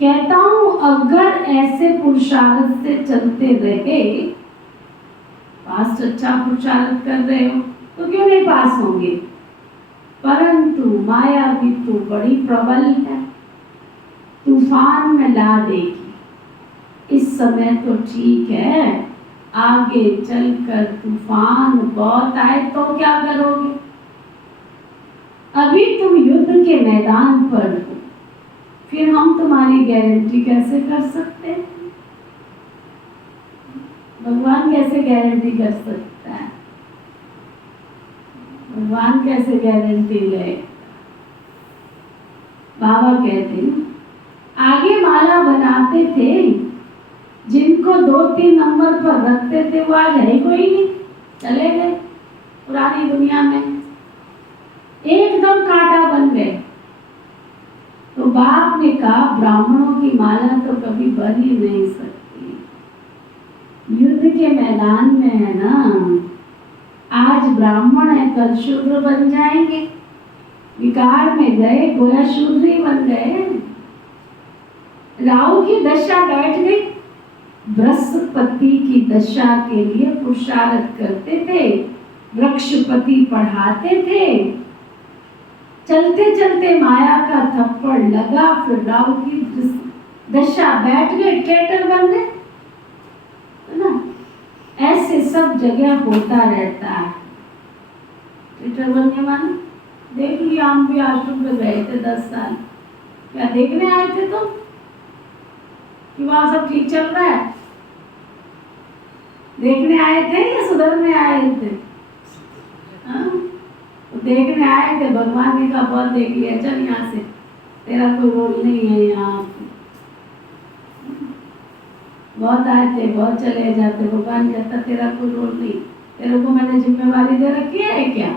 कहता हूँ अगर ऐसे पुरुषार्थ से चलते रहे, पास अच्छा पुरुषार्थ कर रहे हो तो क्यों नहीं पास होंगे? परंतु माया भी तो बड़ी प्रबल है, तूफान में ला देगी। इस समय तो ठीक है, आगे चलकर तूफान बहुत आए तो क्या करोगे? अभी तुम युद्ध के मैदान पर हो, फिर हम तुम्हारी गारंटी कैसे कर सकते हैं? भगवान कैसे गारंटी कर सकता है? भगवान कैसे गारंटी ले? बाबा कहते हैं आगे माला बनाते थे, जिनको 2-3 नंबर पर रखते थे वो आज है कोई नहीं, चले गए पुरानी दुनिया में, एकदम कांटा बन गए। तो बाप ने कहा ब्राह्मणों की माला तो कभी बन ही नहीं सकती। युद्ध के मैदान में है ना, आज ब्राह्मण है कल शूद्र बन जाएंगे। विकार में गए गोया शूद्र ही बन गए। राहु की दशा बैठ गई, बृहस्पति की दशा के लिए पुरुषार्थ करते थे, वृक्षपति पढ़ाते थे। चलते चलते माया का थप्पड़ लगा, फिर राहु की दशा बैठ गए, ट्रेटर बन गए, है ना। ऐसे सब जगह होता रहता है। ट्रेटर बनने माने देख लिया, हम भी आश्रम में गए थे 10 साल, क्या देखने आए थे तुम कि वहां सब ठीक चल रहा है? देखने आए थे या सुधरने आए थे? हाँ? देखने आए थे। भगवान ने कहा बहुत देख लिया, चल यहाँ से, तेरा कोई रोल नहीं है यहाँ। बहुत आए थे बहुत चले जाते। भगवान कहता तेरा कोई रोल नहीं, तेरे को मैंने जिम्मेवारी दे रखी है क्या?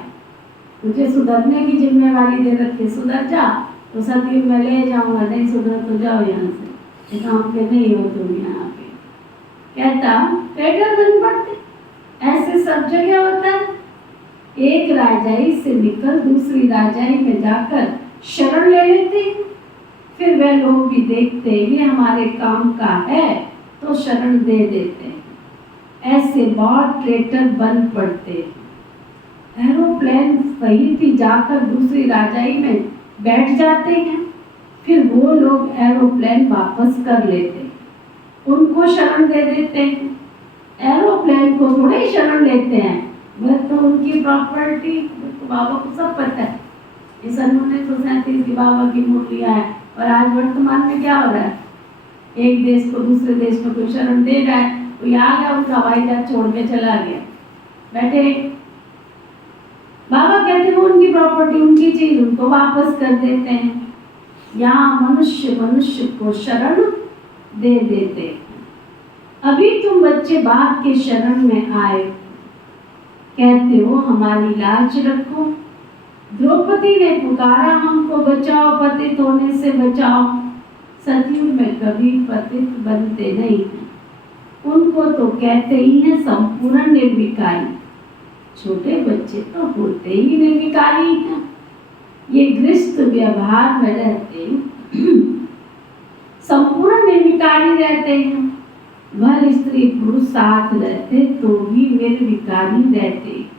तुझे सुधरने की जिम्मेवारी दे रखी है, सुधर जा तो सतयुग में ले जाऊंगा, नहीं सुधर तो जाओ यहाँ से, काम के नहीं हो तुम यहाँ पे। कहता ट्रेडर बन पड़ते। ऐसे सब जगह होता है। एक राजाई से निकल दूसरी राजाई में जाकर शरण ले लेते, फिर वह लोग भी देखते ये हमारे काम का है तो शरण दे देते। ऐसे बहुत ट्रेटर बन पड़ते। एरोप्लेन सही थी, जाकर दूसरी राजाई में बैठ जाते हैं, फिर वो लोग एरोप्लेन वापस कर लेते। उनको शरण दे देते हैं। एरोप्लेन को थोड़े शरण लेते हैं, वह तो उनकी प्रॉपर्टी, तो बाबा को सब पता है। इस 1937 की बाबा की मूर्तियां है। और आज वर्तमान में क्या हो रहा है, एक देश को दूसरे देश में कोई शरण दे रहा है, कोई आ गया उनका हवाई जहाज छोड़ के चला गया, बैठे। बाबा कहते हैं वो उनकी प्रॉपर्टी, उनकी चीज उनको वापस कर देते हैं। यहाँ मनुष्य मनुष्य को शरण दे देते हैं। अभी तुम बच्चे बाप के शरण में आए, कहते हो हमारी लाज रखो। द्रौपदी ने पुकारा हमको बचाओ, पतित होने से बचाओ। सतयुग में कभी पतित बनते नहीं, उनको तो कहते ही हैं संपूर्ण निर्विकारी। छोटे बच्चे तो होते ही निर्विकारी हैं, ये गृहस्थ व्यवहार में रहते संपूर्ण निर्विकारी रहते हैं। भले स्त्री पुरुष साथ रहते तो भी निर्विकारी रहते हैं।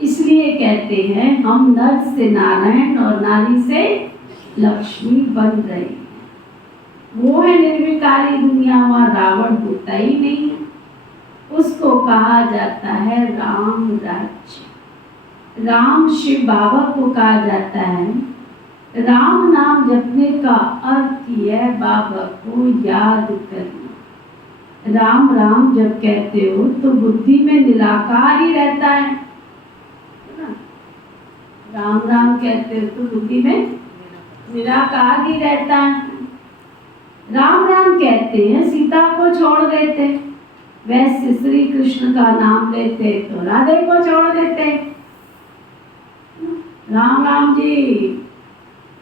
इसलिए कहते हैं हम नर से नारायण और नारी से लक्ष्मी बन रहे हैं। वो है निर्विकारी दुनिया, वहाँ रावण होता ही नहीं है। उसको कहा जाता है राम राज्य। राम शिव बाबा को कहा जाता है। राम नाम जपने का अर्थ है बाबा को याद करना। राम राम जब कहते हो तो बुद्धि में निराकार ही रहता है ना। राम राम कहते हो तो बुद्धि में निराकार ही रहता है। राम राम कहते हैं सीता को छोड़ देते, वैसे श्री कृष्ण का नाम लेते तो राधे को छोड़ देते। राम राम जी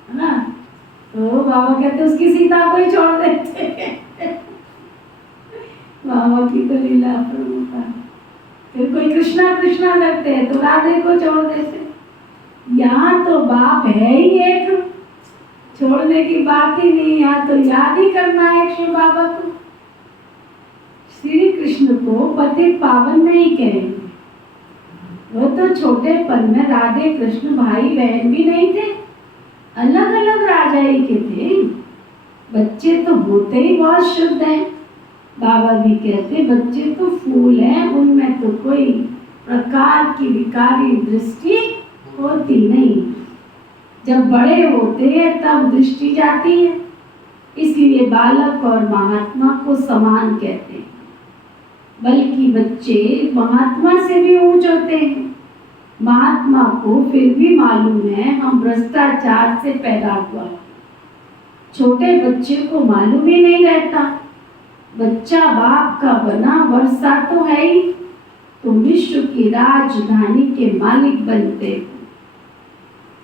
है ना, तो बाबा कहते उसकी सीता को ही छोड़ देते। बाबा की तो लीला प्रमुख है। फिर कोई कृष्णा कृष्णा लगते हैं तो राधे को छोड़ देते। यहाँ तो बाप है ही एक, छोड़ने की बात ही नहीं, यहाँ तो याद ही करना है शिव बाबा को। श्री कृष्ण को पतित पावन नहीं कहेंगे, वो तो छोटेपन में राधे कृष्ण भाई बहन भी नहीं थे, अलग अलग राजा ही के थे। बच्चे तो होते ही बहुत शुद्ध हैं। बाबा भी कहते बच्चे तो फूल हैं, उनमें तो कोई प्रकार की विकारी दृष्टि होती नहीं। जब बड़े होते हैं तब दृष्टि जाती है, इसलिए बालक और महात्मा को समान कहते हैं। बल्कि बच्चे महात्मा से भी ऊंच होते हैं। महात्मा को फिर भी मालूम है हम भ्रष्टाचार से पैदा हुआ, छोटे बच्चे को मालूम ही नहीं रहता। बच्चा बाप का बना वर्षा तो है ही, तुम विश्व की राजधानी के मालिक बनते हो।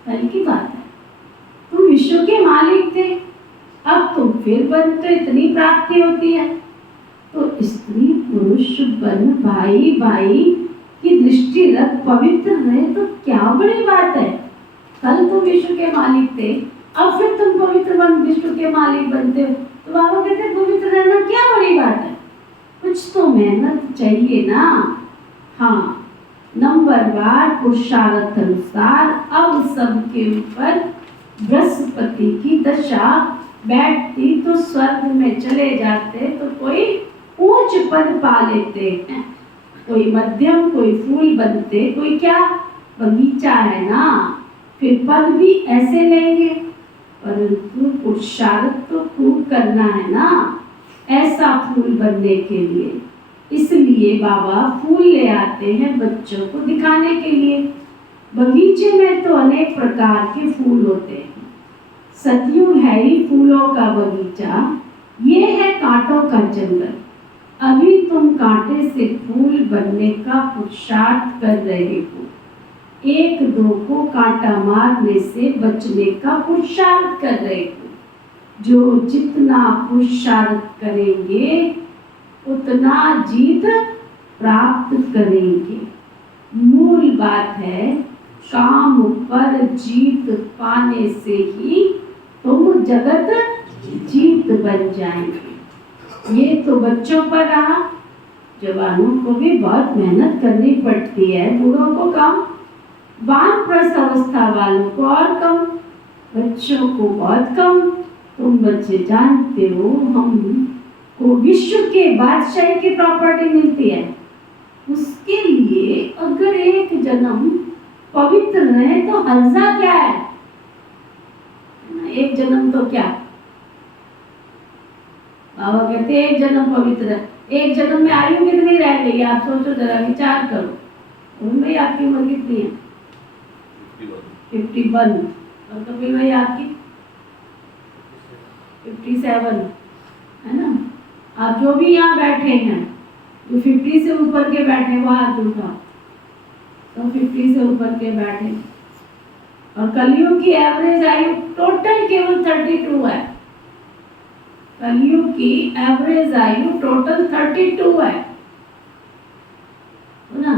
कल की बात है, तुम विश्व के मालिक थे, अब तुम फिर बनते, इतनी प्राप्ति होती है। तो स्त्री पुरुष बन भाई भाई की दृष्टि रख पवित्र रहे तो क्या बड़ी बात है। कल तुम विश्व के मालिक थे, अब फिर तुम पवित्र बन विश्व के मालिक बनते हो। तो बाबा कहते हैं पवित्र रहना क्या बड़ी बात है, कुछ तो मेहनत चाहिए ना। हाँ, नंबरवार पुरुषार्थ अनुसार अब सबके ऊपर बृहस्पति की दशा बैठती तो स्वर्ग में चले जाते, तो कोई ऊंच पद पा लेते हैं, कोई मध्यम, कोई फूल बनते, कोई क्या बगीचा है ना, फिर पद भी ऐसे लेंगे। परंतु पुरुषार्थ तो खूब करना है ना ऐसा फूल बनने के लिए। इसलिए बाबा फूल ले आते हैं बच्चों को दिखाने के लिए। बगीचे में तो अनेक प्रकार के फूल होते हैं। सतयुग है ही फूलों का बगीचा, ये है कांटों का जंगल। अभी तुम कांटे से फूल बनने का पुरुषार्थ कर रहे हो, एक दो को कांटा मारने से बचने का पुरुषार्थ कर रहे हो। जो जितना पुरुषार्थ करेंगे उतना जीत प्राप्त करेंगे। मूल बात है काम पर जीत पाने से ही तुम जगत जीत बन जाएंगे। ये तो बच्चों पर रहा, जवानों को भी बहुत मेहनत करनी पड़ती है, बूढ़ों को कम, वानप्रस्थ अवस्था वालों को और कम, बच्चों को बहुत कम। तुम बच्चे जानते हो हम को विश्व के बादशाही की प्रॉपर्टी मिलती है, उसके लिए अगर एक जन्म पवित्र रहे तो हर्जा क्या है? एक जन्म तो क्या, बाबा कहते हैं एक जन्म पवित्र है। एक जन्म में आयु कितनी रह गई आप सोचो जरा, विचार करो। भाई आपकी उम्र कितनी है? 51। और कपिल भाई आपकी 57 है ना। आप जो भी यहाँ बैठे हैं, जो 50 से ऊपर के बैठे वो हाथ उठा, तो 50 से ऊपर के बैठे। और कलयुग की एवरेज आयु टोटल केवल 32 है। कलयुग की एवरेज आयु टोटल 32 है ना।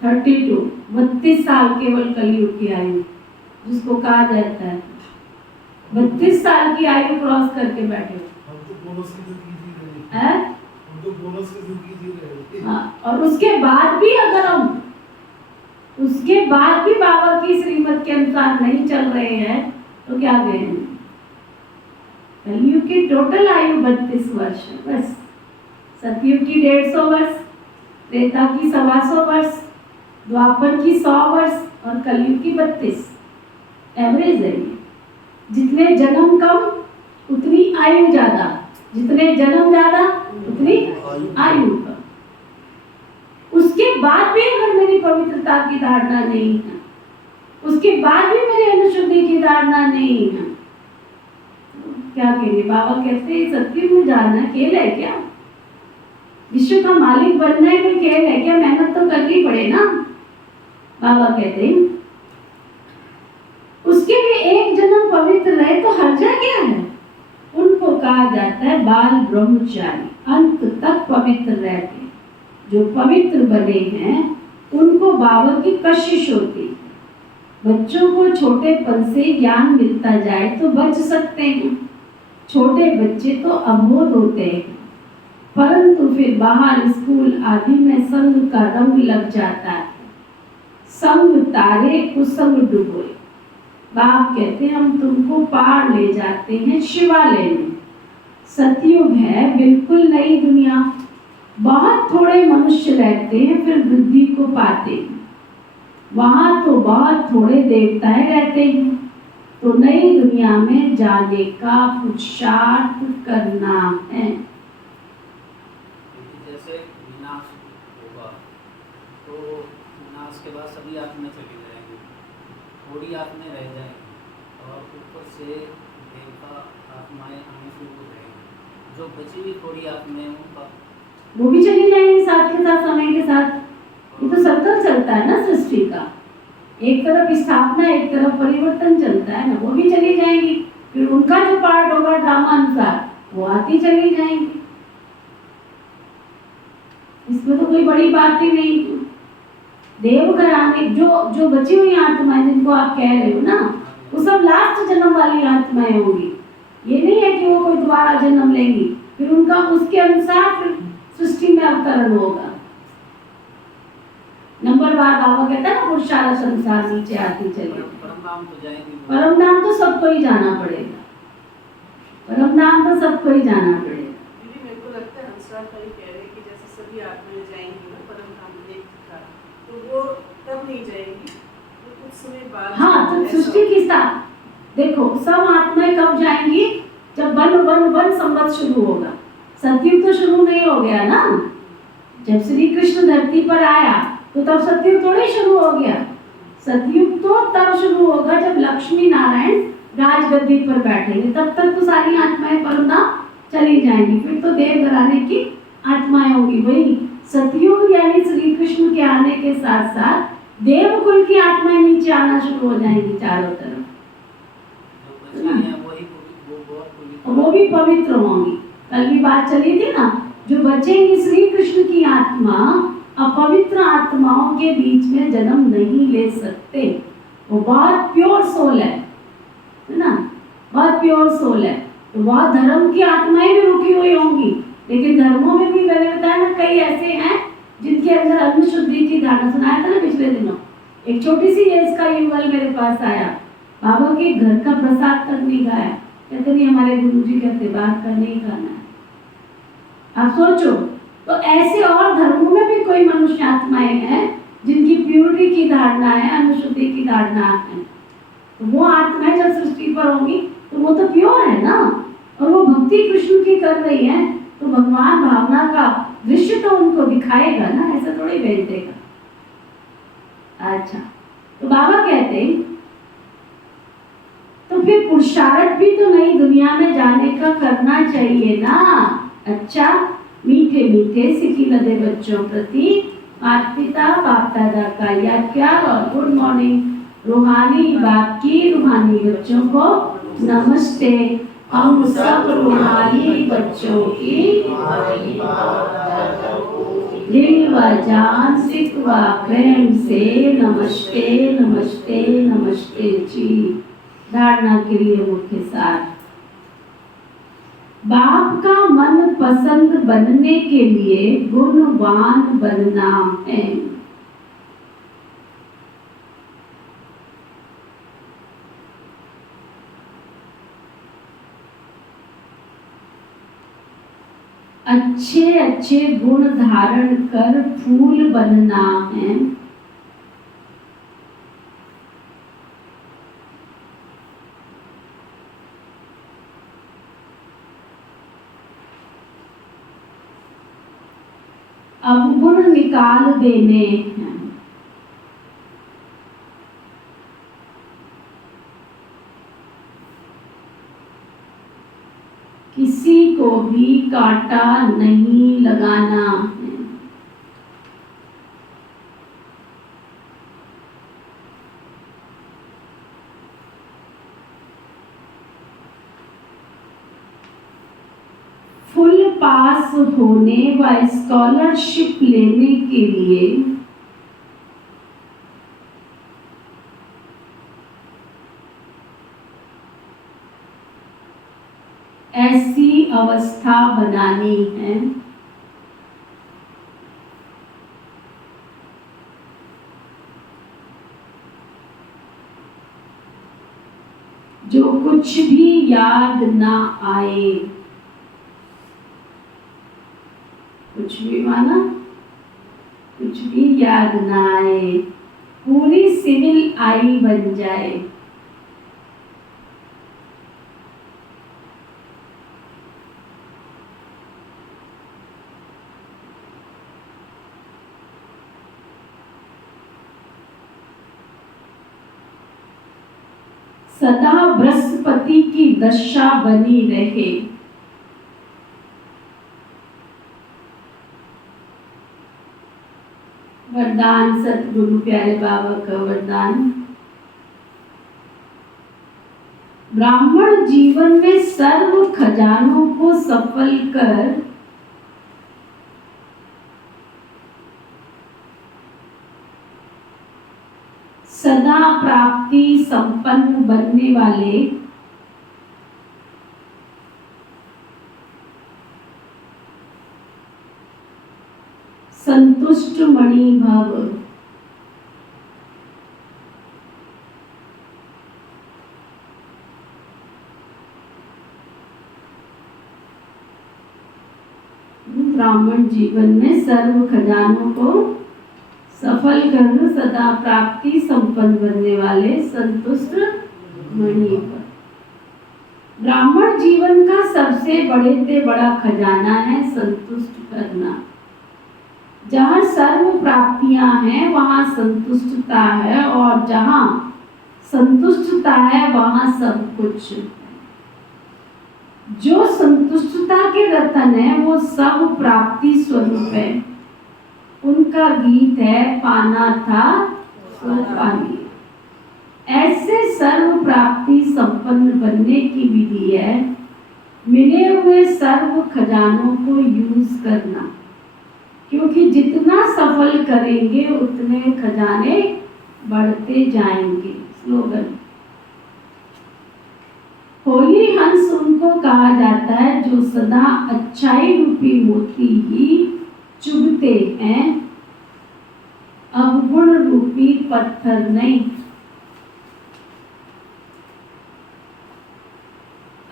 32 32 साल केवल कलयुग की आयु, जिसको कहा जाता है 32 साल की आयु क्रॉस करके बैठे हो। और उसके बाद भी अगर हम बाबा की श्रीमत के अनुसार नहीं चल रहे हैं तो क्या कहें? कलयुग की टोटल आयु 32 वर्ष है बस। सतयुग की 150 वर्ष, त्रेता की 125 वर्ष, द्वापर की 100 वर्ष और कलयुग की 32 एवरेज है। जितने जन्म कम उतनी आयु ज्यादा, जितने जन्म ज्यादा उतनी आयु कम। उसके बाद भी अगर मेरी पवित्रता की धारणा नहीं है, उसके बाद भी मेरी अनुशुद्धि की धारणा नहीं है, तो क्या कहेंगे? बाबा कहते हैं सत्युग में जाना खेल है क्या? विश्व का मालिक बनना है कोई खेल है क्या? मेहनत तो करनी पड़े ना। बाबा कहते हैं उसके लिए एक जन्म पवित्र रहे तो हर्जा क्या है? उनको कहा जाता है बाल ब्रह्मचारी, अंत तक पवित्र रहते। जो पवित्र बने हैं उनको बाबा की कशिश होती है। बच्चों को छोटेपन से ज्ञान मिलता जाए तो बच सकते हैं। छोटे बच्चे तो अबोध होते हैं, परंतु फिर बाहर स्कूल आदि में संग का रंग लग जाता है। संग तारे कुसंग डुबोए। बाप कहते हैं हम तुमको पार ले जाते हैं शिवालय में। सतयुग है बिल्कुल नई दुनिया, बहुत थोड़े मनुष्य रहते हैं फिर बुद्धि को पाते हैं। वहां तो बहुत थोड़े देवताएं रहते हैं। तो नई दुनिया में जाने का पुरुषार्थ करना है। जैसे विनाश होगा तो विनाश के बाद सभी आत्माएं चली जाएंगी, थोड़ी आत्माएं रह जाएंगी और ऊपर से देवता आत्माएं आने शुरू हो जाएंगी। जो बची हुई थोड़ी आत्माएं उनका वो भी चली जाएंगी साथ के साथ, समय के साथ। ये तो सर्कल चलता है ना सृष्टि का, एक तरफ स्थापना एक तरफ परिवर्तन चलता है ना। वो भी चली जाएंगी, फिर उनका जो पार्ट होगा ड्रामा अनुसार वो आती चली जाएंगी। इसमें तो कोई बड़ी बात ही नहीं। देवघर आने जो बची हुई आत्माएं जिनको आप कह रहे हो ना, वो सब लास्ट जन्म वाली आत्माएं होंगी। ये नहीं है कि वो कोई दोबारा जन्म लेंगी, फिर उनका उसके अनुसार फिर सृष्टि में अवतरण होगा। नंबर बार बाबा कहता है ना पुरुषार्थ संसार नीचे आती चले। परम धाम तो सबको ही जाना पड़ेगा, परम धाम तो सबको ही जाना पड़ेगा। मेरे को लगता है हंसराज भाई कह रहे हैं कि जैसे सभी आत्माएं जाएंगी ना परम धाम देखकर, तो वो तब नहीं जाएंगी, तो कुछ समय बाद। हाँ, तो सृष्टि की स्थापना देखो, सब आत्माएं कब जाएंगी? जब वन संवत शुरू होगा। सतयुग तो शुरू नहीं हो गया ना। जब श्री कृष्ण धरती पर आया तो तब सतयुग थोड़ी शुरू हो गया। सतयुग तो तब शुरू होगा जब लक्ष्मी नारायण राजगद्दी पर बैठेंगे, तब तक तो सारी आत्माएं परमधाम चली जाएंगी। फिर तो देव घराने की आत्माएं होंगी। वही सतयुग यानी श्री कृष्ण के आने के साथ साथ देवकुल की आत्माएं नीचे आना शुरू हो जाएंगी चारों तरफ। वो भी पवित्र होंगी। कल भी बात चली थी ना, जो बचेंगी श्री कृष्ण की आत्मा अपवित्र आत्माओं के बीच में जन्म नहीं ले सकते। वो बहुत प्योर सोल है ना, बहुत प्योर सोल है। तो बहुत धर्म की आत्माएं भी रुकी हुई होंगी, लेकिन धर्मों में भी मैंने बताया ना कई ऐसे हैं जिनके अंदर अनुशुद्धि की धारणा। सुनाया था ना पिछले दिनों, एक छोटी सी एज का युगल मेरे पास आया, बाबा के घर का प्रसाद तक नहीं खाया। कहते नहीं हमारे गुरुजी कहते बाहर का नहीं खाना है। आप सोचो, तो ऐसे और धर्मों में भी कोई मनुष्य आत्माएं हैं जिनकी प्योरिटी की धारणा है, अनुशुद्धि की धारणा है। तो वो आत्माएं जब सृष्टि पर होंगी तो वो तो प्योर है ना, और वो भक्ति कृष्ण की कर रही है, तो भगवान भावना का दृश्य तो उनको दिखाएगा ना, ऐसा थोड़ी भेज देगा। अच्छा, तो बाबा कहते हैं तो फिर पुरुषार्थ भी तो नई दुनिया में जाने का करना चाहिए ना। अच्छा, मीठे मीठे सिखी लदे बच्चों प्रति माता पिता बाप दादा का याद प्यार और गुड मॉर्निंग। रूहानी बाप की रूहानी बच्चों को नमस्ते। हम सब रूहानी बच्चों की दिल व जान सिख व प्रेम से नमस्ते नमस्ते नमस्ते जी। धारणा के लिए मुख्य सार, बाप का मन पसंद बनने के लिए गुणवान बनना है। अच्छे अच्छे गुण धारण कर फूल बनना है। अवगुण निकाल देने हैं। किसी को भी कांटा नहीं लगाना है। फुल पास होने व स्कॉलरशिप लेने के लिए ऐसी अवस्था बनानी है जो कुछ भी याद ना आए। कुछ भी माना, कुछ भी याद ना आए, पूरी सिविल आई बन जाए। सदा बृहस्पति की दशा बनी रहे। वरदान सतगुरु प्यारे बाबा का वरदान, ब्राह्मण जीवन में सर्व खजानों को सफल कर सदा प्राप्ति संपन्न बनने वाले संतुष्ट मणि भव। ब्राह्मण जीवन में सर्व खजानों को सफल कर सदा प्राप्ति संपन्न बनने वाले संतुष्ट मणि भव। ब्राह्मण जीवन का सबसे बड़े से बड़ा खजाना है संतुष्ट करना। जहाँ सर्व प्राप्तियां हैं वहाँ संतुष्टता है, और जहाँ संतुष्टता है वहाँ सब कुछ है। जो संतुष्टता के रतन है वो सब प्राप्ति स्वरूप है। उनका गीत है पाना था सो पा लिया। ऐसे सर्व प्राप्ति संपन्न बनने की विधि है मिले हुए सर्व खजानों को यूज करना, क्योंकि जितना सफल करेंगे उतने खजाने बढ़ते जाएंगे। स्लोगन, होली हंस उनको कहा जाता है जो सदा अच्छाई रूपी मोती ही चुभते हैं, अवगुण रूपी पत्थर नहीं।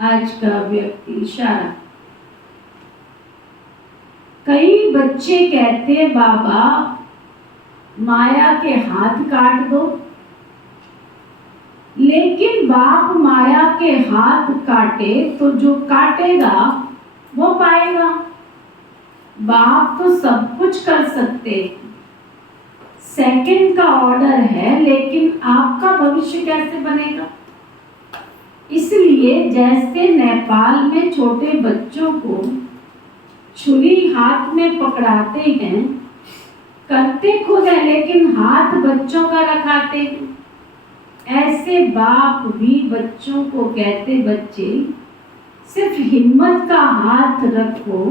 आज का व्यक्ति इशारा, कई बच्चे कहते बाबा माया के हाथ काट दो, लेकिन बाप माया के हाथ काटे तो जो काटेगा वो पाएगा। बाप तो सब कुछ कर सकते, सेकंड का ऑर्डर है, लेकिन आपका भविष्य कैसे बनेगा? इसलिए जैसे नेपाल में छोटे बच्चों को छुरी हाथ में पकड़ाते हैं, करते खुद है लेकिन हाथ बच्चों का रखाते हैं, ऐसे बाप भी बच्चों को कहते बच्चे सिर्फ हिम्मत का हाथ रखो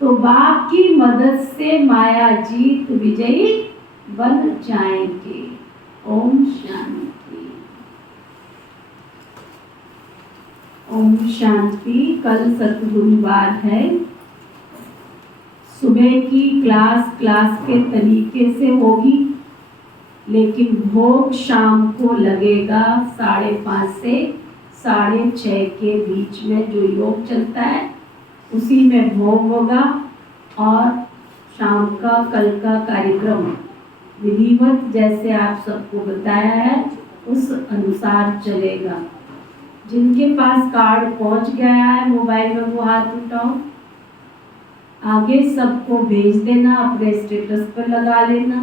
तो बाप की मदद से माया जीत विजयी बन जाएंगे। ओम शांति। ओम शांति। कल सतगुरुवार है। सुबह की क्लास के तरीके से होगी, लेकिन भोग शाम को लगेगा 5:30 से 6:30 के बीच में जो योग चलता है उसी में भोग होगा, और शाम का कल का कार्यक्रम विधिवत जैसे आप सबको बताया है उस अनुसार चलेगा। जिनके पास कार्ड पहुंच गया है मोबाइल में वो हाथ उठाओ, आगे सबको भेज देना, अपने स्टेटस पर लगा लेना।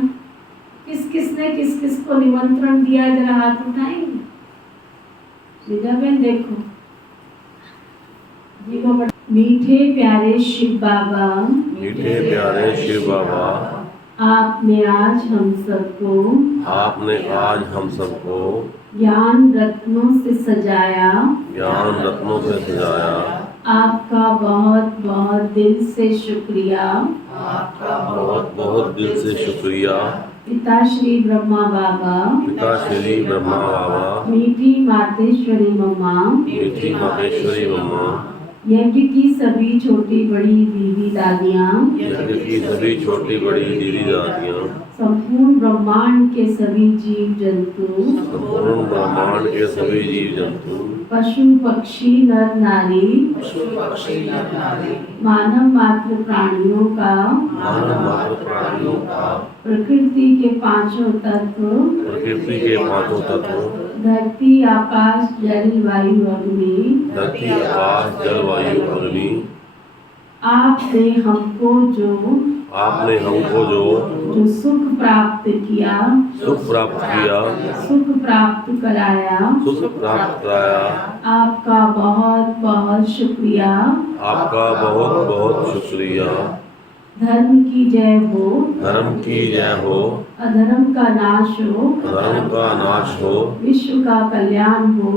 किस किस ने किस किस को निमंत्रण दिया, जरा हाथ उठाएंगे। बहन देखो जी को। मीठे प्यारे शिव बाबा, मीठे प्यारे शिव बाबा, आपने आज हम सबको ज्ञान रत्नों से सजाया, आपका बहुत बहुत दिल से शुक्रिया। बहुत दिल से शुक्रिया। पिता श्री ब्रह्मा बाबा, मीठी मातेश्वरी मम्मा, यज्ञ की सभी छोटी बड़ी दीदी दादियाँ, संपूर्ण ब्रह्मांड के सभी जीव जंतु, पशु पक्षी नर नारी, मानव मात्र प्राणियों का, प्रकृति के पांचों तत्व, धरती आकाश जल वायु अग्नि, आपने हमको जो सुख प्राप्त किया, सुख प्राप्त कराया, आपका बहुत बहुत शुक्रिया। धर्म की जय हो, अधर्म का नाश हो, विश्व का कल्याण हो,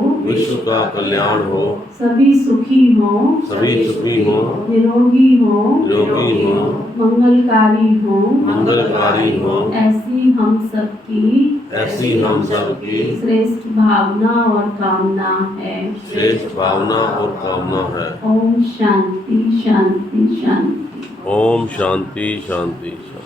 सभी सुखी हो, निरोगी हो, मंगलकारी हो, ऐसी हम सबकी श्रेष्ठ भावना और कामना है। ओम शांति शांति शांति। ओम शांति शांति शांति।